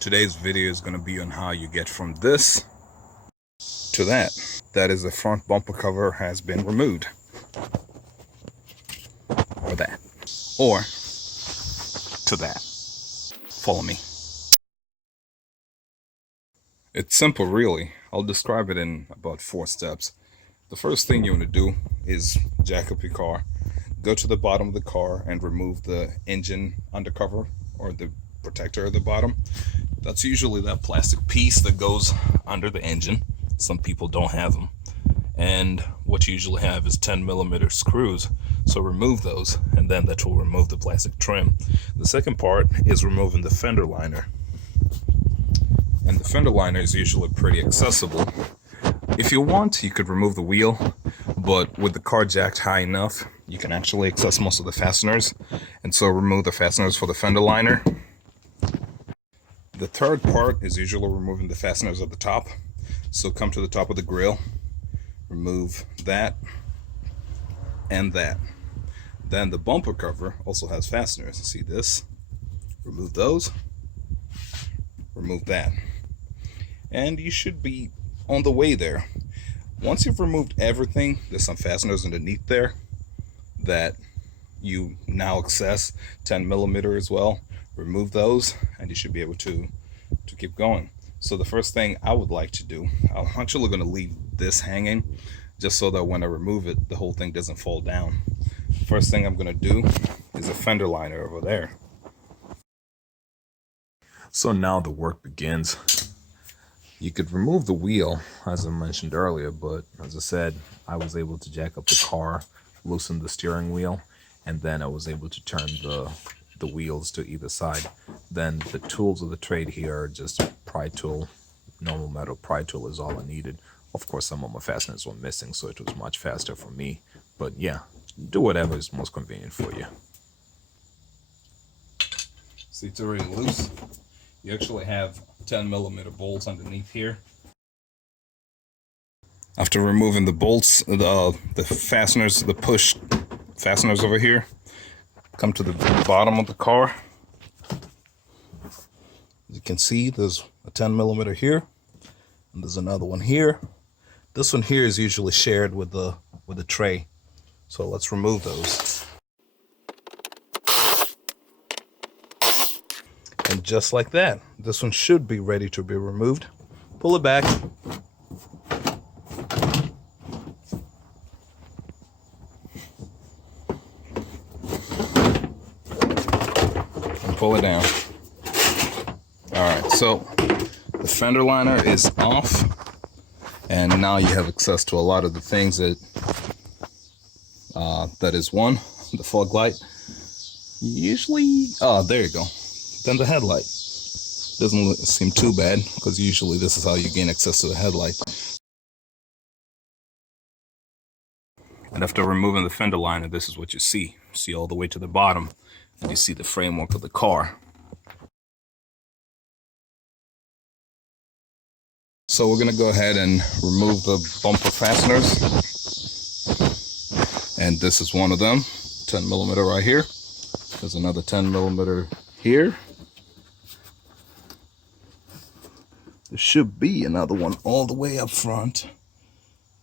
Today's video is going to be on how you get from this to that. That is, the front bumper cover has been removed. Or that. Or to that. Follow me. It's simple, really. I'll describe it in about 4 steps. The first thing you want to do is jack up your car. Go to the bottom of the car and remove the engine undercover or the protector at the bottom. That's usually that plastic piece that goes under the engine. Some people don't have them. And what you usually have is 10mm screws. So remove those, and then that will remove the plastic trim. The second part is removing the fender liner. And the fender liner is usually pretty accessible. If you want, you could remove the wheel, but with the car jacked high enough, you can actually access most of the fasteners. And so remove the fasteners for the fender liner. The third part is usually removing the fasteners at the top. So come to the top of the grille, remove that and that. Then the bumper cover also has fasteners. See this? Remove those, remove that. And you should be on the way there. Once you've removed everything, there's some fasteners underneath there that you now access, 10mm as well. Remove those and you should be able to keep going. So the first thing I would like to do, I'm actually going to leave this hanging just so that when I remove it, the whole thing doesn't fall down. First thing I'm going to do is a fender liner over there. So now the work begins. You could remove the wheel, as I mentioned earlier, but as I said, I was able to jack up the car, loosen the steering wheel, and then I was able to turn the wheels to either side. Then the tools of the trade here are just a pry tool. Normal metal pry tool is all I needed. Of course, some of my fasteners were missing, so it was much faster for me. But yeah, do whatever is most convenient for you. See, it's already loose. You actually have 10mm bolts underneath here. After removing the bolts, the fasteners, the push fasteners over here, come to the bottom of the car. As you can see, there's a 10mm here, and there's another one here. This one here is usually shared with the tray. So let's remove those. And just like that, this one should be ready to be removed. Pull it back. And pull it down. Alright, so the fender liner is off. And now you have access to a lot of the things that is one, the fog light. Usually, there you go. Then the headlight. Doesn't seem too bad, because usually this is how you gain access to the headlight. And after removing the fender liner, this is what you see. You see all the way to the bottom, and you see the framework of the car. So we're going to go ahead and remove the bumper fasteners. And this is one of them, 10mm right here. There's another 10mm here. There should be another one all the way up front.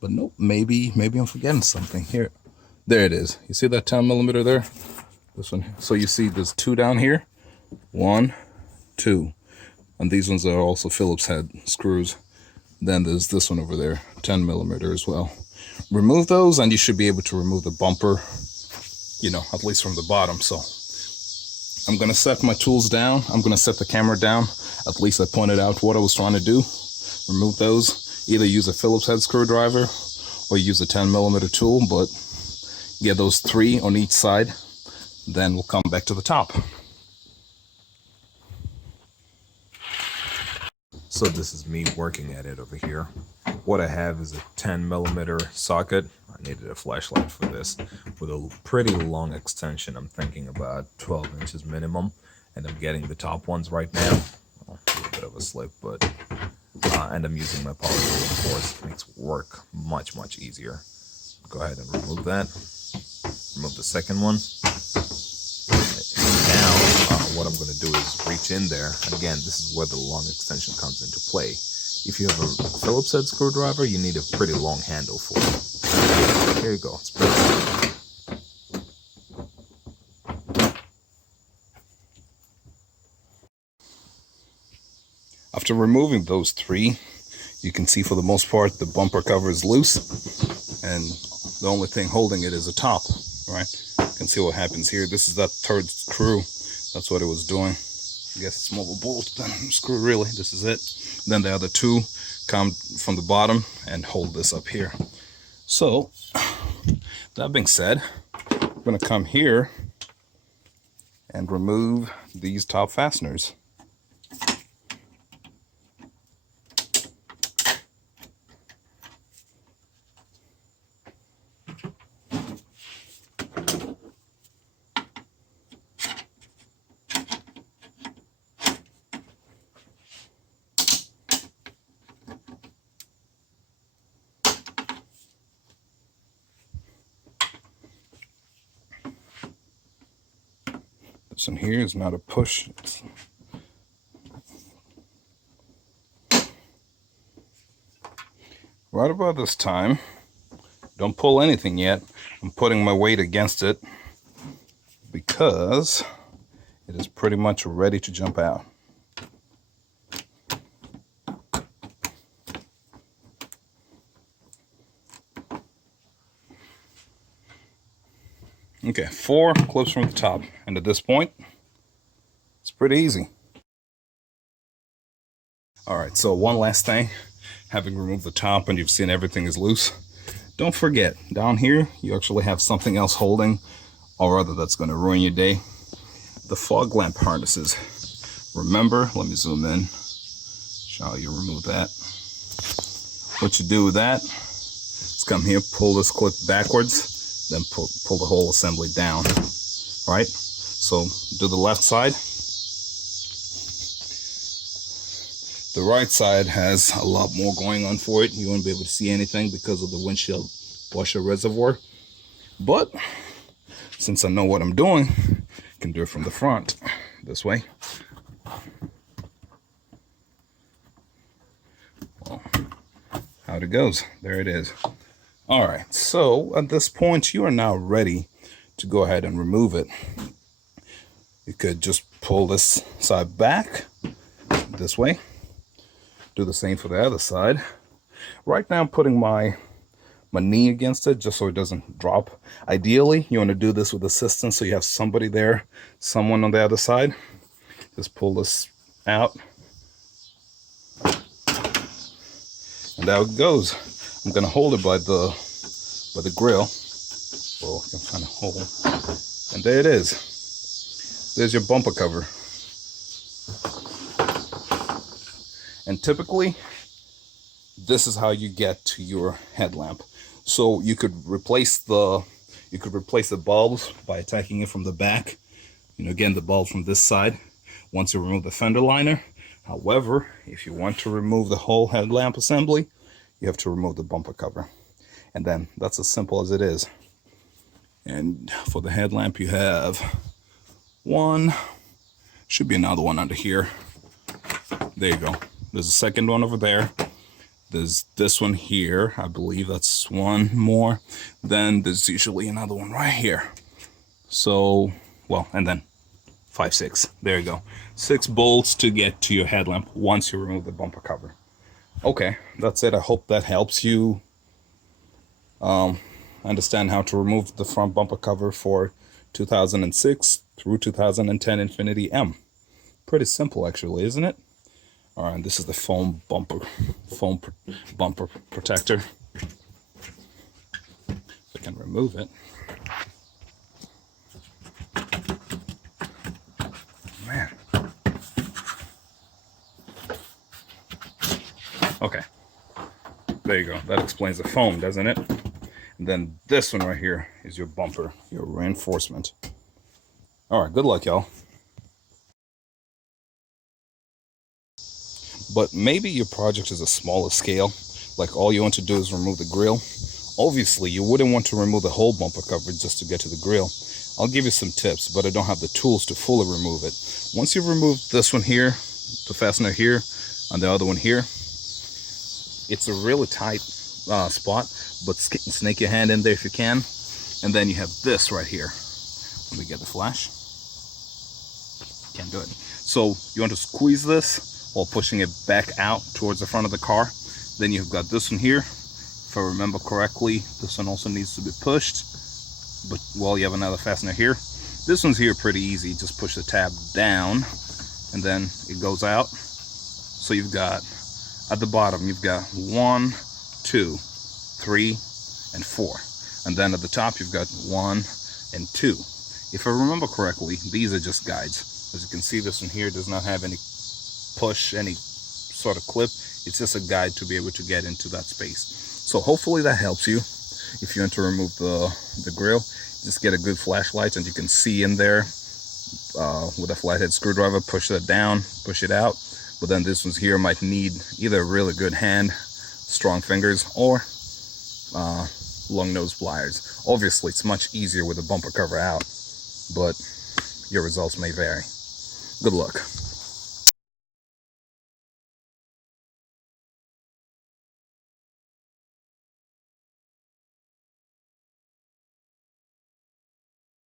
But nope, maybe I'm forgetting something here. There it is. You see that 10mm there? This one. So you see there's 2 down here. 1, 2. And these ones are also Phillips head screws. Then there's this one over there, 10mm as well. Remove those and you should be able to remove the bumper, you know, at least from the bottom. So I'm going to set my tools down. I'm going to set the camera down. At least I pointed out what I was trying to do. Remove those. Either use a Phillips head screwdriver or use a 10mm tool, but get those 3 on each side. Then we'll come back to the top. So this is me working at it over here. What I have is a 10mm socket. I needed a flashlight for this with a pretty long extension. I'm thinking about 12 inches minimum, and I'm getting the top ones right now. Well, a little bit of a slip, but and I'm using my power tool, of course. It makes work much easier. Go ahead and remove that. Remove the second one. Now what I'm going to do is reach in there. Again, this is where the long extension comes into play. If you have a Phillips head screwdriver, you need a pretty long handle for it. Here you go. It's pretty simple. After removing those three, you can see for the most part the bumper cover is loose, and the only thing holding it is the top, right? You can see what happens here. This is that third screw. That's what it was doing. I guess it's more of a bolt than a screw, really. This is it. Then the other two come from the bottom and hold this up here. So, that being said, I'm going to come here and remove these top fasteners. This one here is not a push. Right about this time, don't pull anything yet. I'm putting my weight against it because it is pretty much ready to jump out. Okay, 4 clips from the top, and at this point, it's pretty easy. Alright, so one last thing. Having removed the top and you've seen everything is loose, don't forget, down here, you actually have something else holding, or rather that's going to ruin your day. The fog lamp harnesses. Remember, let me zoom in, show you remove that. What you do with that is come here, pull this clip backwards, then pull the whole assembly down, right? So do the left side. The right side has a lot more going on for it. You won't be able to see anything because of the windshield washer reservoir. But since I know what I'm doing, I can do it from the front this way. Well, how it goes, there it is. All right, so at this point, you are now ready to go ahead and remove it. You could just pull this side back this way. Do the same for the other side. Right now, I'm putting my knee against it just so it doesn't drop. Ideally, you want to do this with assistance so you have somebody there, someone on the other side. Just pull this out. And out it goes. I'm gonna hold it by the grill. Well, I can find a hole. And there it is. There's your bumper cover. And typically, this is how you get to your headlamp. So you could replace the bulbs by attacking it from the back. You know, again, the bulb from this side once you remove the fender liner. However, if you want to remove the whole headlamp assembly, you have to remove the bumper cover. And then that's as simple as it is. And for the headlamp, you have one, should be another one under here. There you go. There's a second one over there. There's this one here. I believe that's one more. Then there's usually another one right here. So, well, and then 5, 6. There you go. 6 bolts to get to your headlamp once you remove the bumper cover. Okay, that's it. I hope that helps you understand how to remove the front bumper cover for 2006 through 2010 Infiniti M. Pretty simple, actually, isn't it? All right, this is the foam bumper protector. If I can remove it. Man. Okay. There you go. That explains the foam, doesn't it? And then this one right here is your bumper, your reinforcement. All right, good luck, y'all. But maybe your project is a smaller scale, like all you want to do is remove the grille. Obviously, you wouldn't want to remove the whole bumper cover just to get to the grille. I'll give you some tips, but I don't have the tools to fully remove it. Once you've removed this one here, the fastener here, and the other one here, it's a really tight spot, but snake your hand in there if you can. And then you have this right here. Let me get the flash. Can't do it. So you want to squeeze this while pushing it back out towards the front of the car. Then you've got this one here. If I remember correctly, this one also needs to be pushed. But well, you have another fastener here. This one's here pretty easy. Just push the tab down and then it goes out. So you've got, at the bottom, you've got 1, 2, 3, and 4. And then at the top, you've got 1 and 2. If I remember correctly, these are just guides. As you can see, this one here does not have any push, any sort of clip. It's just a guide to be able to get into that space. So hopefully that helps you. If you want to remove the grill, just get a good flashlight and you can see in there with a flathead screwdriver. Push that down, push it out. But then this one's here might need either a really good hand, strong fingers, or long nose pliers. Obviously it's much easier with the bumper cover out, but your results may vary. Good luck.